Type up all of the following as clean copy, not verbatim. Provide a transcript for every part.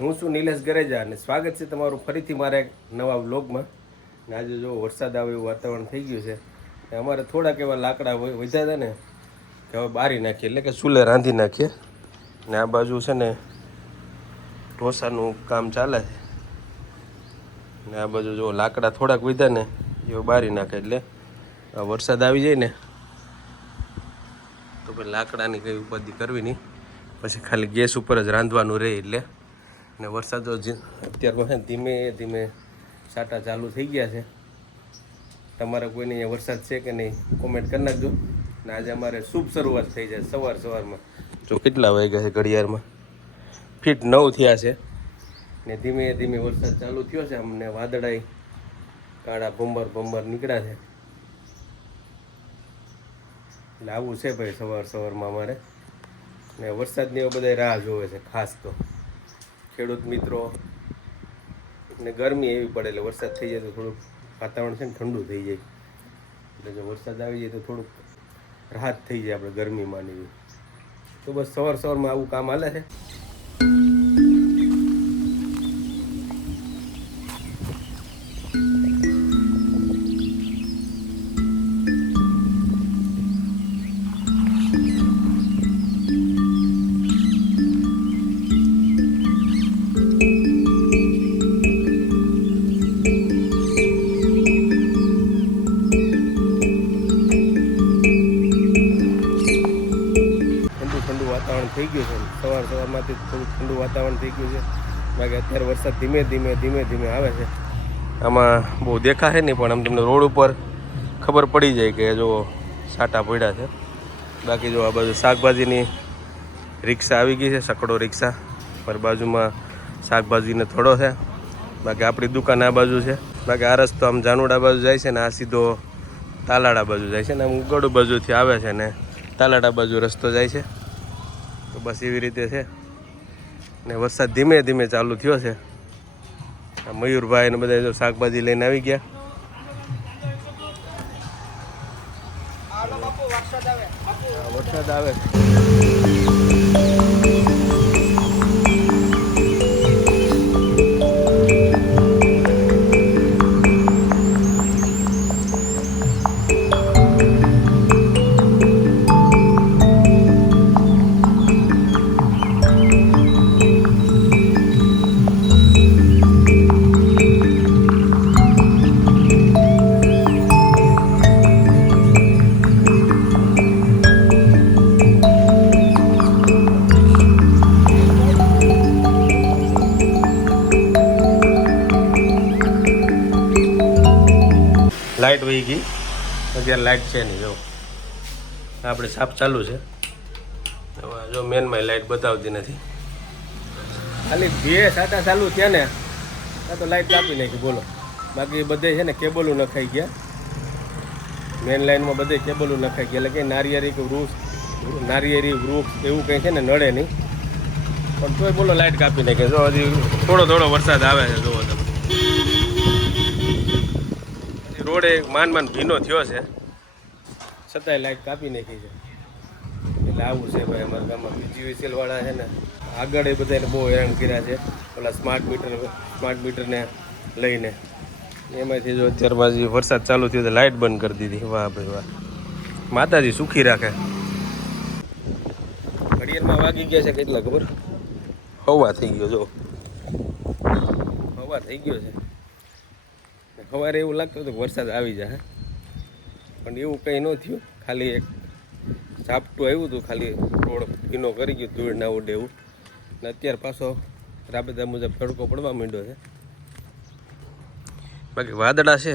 હું છું નિલેશ ગરેજા અને સ્વાગત છે તમારું ફરીથી મારા એક નવા વ્લોગમાં. ને આજે જો વરસાદ આવે એવું વાતાવરણ થઈ ગયું છે. ને અમારે થોડાક એવા લાકડા વધ્યા હતા ને કે હવે બારી નાખીએ, એટલે કે ચૂલે રાંધી નાખીએ. ને આ બાજુ છે ને ઢોસાનું કામ ચાલે છે. ને આ બાજુ જો લાકડા થોડાક વધ્યા ને એ બારી નાખે, એટલે વરસાદ આવી જાય ને તો પછી લાકડાની કંઈ ઉપાધિ કરવી નહીં, પછી ખાલી ગેસ ઉપર જ રાંધવાનું રહે. એટલે ને વરસાદ અત્યારમાં છે ધીમે ધીમે છાંટા ચાલુ થઈ ગયા છે. તમારે કોઈને અહીંયા વરસાદ છે કે નહીં કોમેન્ટ કરી નાખજો. ને આજે અમારે શુભ શરૂઆત થઈ જાય સવારમાં. જો કેટલા વાગ્યા છે ઘડિયાળમાં, ફીટ 9 થયા છે. ને ધીમે ધીમે વરસાદ ચાલુ થયો છે. અમને વાદળાઈ કાળા ભંબર નીકળ્યા છે. એટલે આવું છે ભાઈ સવારમાં અમારે. ને વરસાદની બધા રાહ જોવે છે, ખાસ તો ખેડૂત મિત્રો. ને ગરમી એવી પડે એટલે વરસાદ થઈ જાય તો થોડુંક વાતાવરણ છે ને ઠંડુ થઈ જાય. એટલે જો વરસાદ આવી જાય તો થોડુંક રાહત થઈ જાય આપણે ગરમીમાં ને. તો બસ સવારમાં આવું કામ હાલે છે. ઠંડુ વાતાવરણ થઈ ગયું છે. સવારમાંથી થોડું ઠંડુ વાતાવરણ થઈ ગયું છે. બાકી અત્યારે વરસાદ ધીમે ધીમે આવે છે. આમાં બહુ દેખાશે નહીં, પણ આમ તમને રોડ ઉપર ખબર પડી જાય કે જો છાંટા પડ્યા છે. બાકી જો આ બાજુ શાકભાજીની રિક્ષા આવી ગઈ છે, સકડો રિક્ષા પર બાજુમાં શાકભાજીનો થોડો છે. બાકી આપણી દુકાન આ બાજુ છે. બાકી આ રસ્તો આમ જાનુડા બાજુ જાય છે ને આ સીધો તાલાડા બાજુ જાય છે. ને આમ ઉગડું બાજુથી આવે છે ને તાલાડા બાજુ રસ્તો જાય છે. તો બસ એવી રીતે છે. ને વરસાદ ધીમે ધીમે ચાલુ થયો છે. આ મયુરભાઈ ને બધા જો શાકભાજી લઈને આવી ગયા. વરસાદ આવે લાઇટ વહી ગઈ. અત્યારે લાઇટ છે નહીં. જો આપણે સાપ ચાલુ છે. જો મેનમાં લાઇટ બતાવતી નથી. ખાલી 2 છાંટા ચાલુ થયા ને તો લાઇટ કાપી નાખી. બોલો, બાકી બધે છે ને કેબલો નખાઈ ગયા. મેન લાઇનમાં બધે કેબલો નખાઈ ગયા. એટલે કે નારિયેરી વૃક્ષ એવું કંઈ છે ને નડે નહીં. પણ તોય બોલો લાઇટ કાપી નાખે. જો હજી થોડો વરસાદ આવે છે. જુઓ તમે, રોડે માંડ ભીનો થયો છે, છતાંય લાઇટ કાપી નાખી છે. એટલે આવું છે ભાઈ અમારા ગામમાં. PGVCL વાળા છે ને આગળ એ બધાને બહુ હેરાન કર્યા છે ઓલા સ્માર્ટ મીટરને લઈને. એમાંથી જો અત્યારમાં વરસાદ ચાલુ થયો તો લાઇટ બંધ કરી દીધી. વાહ ભાઈ વાહ, માતાજી સુખી રાખે. ઘડિયાળમાં વાગી ગયા છે કેટલા ખબર? હવા થઈ ગયો. જો હવા થઈ ગયો છે. સવારે એવું લાગતું હતું કે વરસાદ આવી જાય, પણ એવું કંઈ ન થયું. ખાલી એક ઝાપટું આવ્યું હતું, ખાલી રોડ ભીનો કરી ગયું, ધૂળ ના ઉડે એવું. ને અત્યારે પાછો રાબેતા મુજબ તડકો પડવા માંડ્યો છે. બાકી વાદળા છે,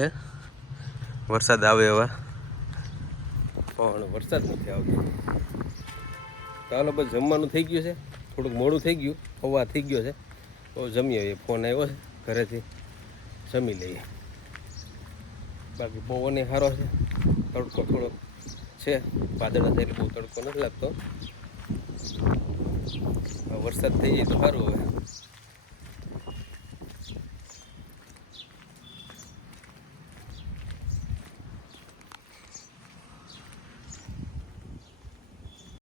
વરસાદ આવે એવા, પણ વરસાદ નથી આવતો. ચાલો બસ જમવાનું થઈ ગયું છે. થોડુંક મોડું થઈ ગયું, હવા થઈ ગયો છે. તો જમીએ. ફોન આવ્યો છે ઘરેથી, જમી લઈએ. બાકી પવન સારો છે, તડકો થોડો છે. વાદળા થાય એટલે બહુ તડકો નથી લાગતો. વરસાદ થઈ જાય તો સારું. હવે